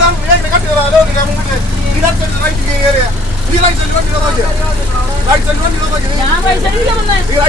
ഇതാണ് കട്ടിയതാ ആലോചിക്കാൻ മുമ്പ് ഇതാണ് റൈറ്റ് കയറിയ ഈ ലൈറ്റ് വണ്ടി നോക്കിയാ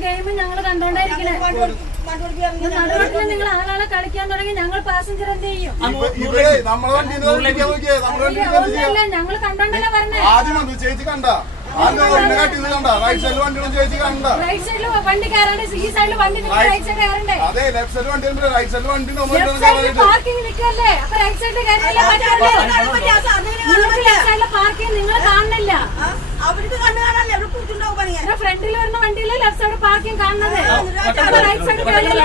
ഗെയിം ഞങ്ങൾ കണ്ടോണ്ടായിരിക്കണേ നടുറോട്ടിൽ നിങ്ങൾ ആളാളെ കളിക്കാൻ തുടങ്ങി ഞങ്ങൾ പാസഞ്ചർ എന്ത് ചെയ്യും നമ്മളെ വണ്ടി നോക്കിയേ നമ്മുടെ വണ്ടി ഒന്നുമല്ല ഞങ്ങൾ കണ്ടോണ്ടല്ലേ പറഞ്ഞേ ആദ്യം വന്നു ചേച്ചി കണ്ട ആദ്യം ഒന്ന് കട്ടിയത് കണ്ട റൈറ്റ് സൈഡിൽ വണ്ടി കയറാണ്ട് ഈ സൈഡിൽ വണ്ടി റൈറ്റ് സൈഡിൽ കയറണ്ടേ അതെ ലെഫ്റ്റ് സൈഡിൽ വണ്ടി റൈറ്റ് സൈഡിൽ വണ്ടി ലെഫ്റ്റ് പാർക്കിംഗ് നിൽക്കല്ലേ അപ്പൊ റൈറ്റ് സൈഡിൽ പാർക്കിംഗ് നിങ്ങൾ കാണുന്നില്ല അവർക്ക് കണ്ണു വണ്ടിയിലെ ലെഫ്റ്റ് സൈഡ് പാർക്കിംഗ് കാണുന്നത് റൈറ്റ് സൈഡിൽ കയറിയല്ലേ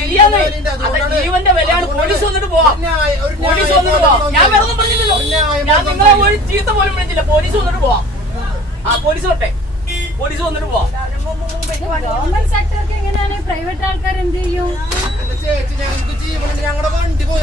പറ്റുള്ളൂ ജീവന്റെ വിലയാണ്. പോലീസ് വന്നിട്ട് പോവാം. പോലീസ് വന്നിട്ട് പോവാം. ഞാൻ വേറെ പറഞ്ഞില്ലല്ലോ. ഞാൻ നിങ്ങളെ ഒരു ചീത്ത പോലും വിളിച്ചില്ല. പോലീസ് വന്നിട്ട് പോവാം. ആ പോലീസ് വട്ടെ പോലീസ് വന്നിട്ട് പോവാം. ഗവൺമെന്റ് സെക്ടർക്ക് എങ്ങനെയാണ്? പ്രൈവറ്റ് ആൾക്കാർ എന്ത് ചെയ്യും? ഞങ്ങളുടെ വണ്ടി പോയി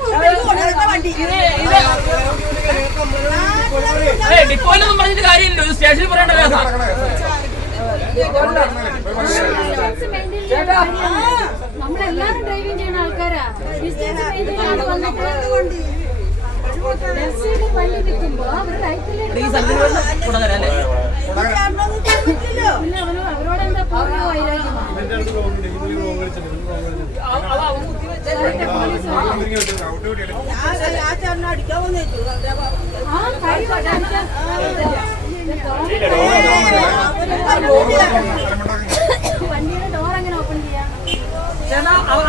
ഡിപ്പോയിലൊന്നും പറഞ്ഞിട്ട് കാര്യമില്ല. ഒരു സ്റ്റേഷനിൽ പറയേണ്ട കേസാ. നമ്മളെല്ലാരും ഡ്രൈവിംഗ് ചെയ്യുന്ന ആൾക്കാരാ. ഡിസ്റ്റൻസ് മെയിന്റെയിൻ ചെയ്യാതെ വന്നിട്ട് സൈഡിൽ വണ്ടി നിൽക്കുമ്പോ അവർ റൈറ്റിലേക്ക് അവരോട് എന്താ പൂർണ വൈരാഗ്യമാണ് അടിക്കാൻ വന്നേച്ചു ആ കൈ കൊണ്ടാ വണ്ടിയുടെ ഡോർ അങ്ങനെ ഓപ്പൺ ചെയ്യാം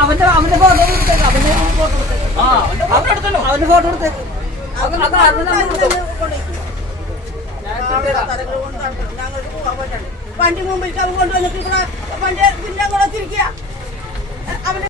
അവന്റെ അവന്റെ ഫോട്ടോ കൊടുത്തേക്ക് അവന്റെ ഫോട്ടോ കൊടുത്തേക്ക് ആ അവന്റെ അടുത്തല്ലോ അവന്റെ ഫോട്ടോ കൊടുത്തേക്ക് അത് വണ്ടി മുമ്പിൽ കൊണ്ടുവന്നിട്ട് ഇവിടെ വണ്ടി പിന്നെ കൂടെ തിരിക്കുക അവന്റെ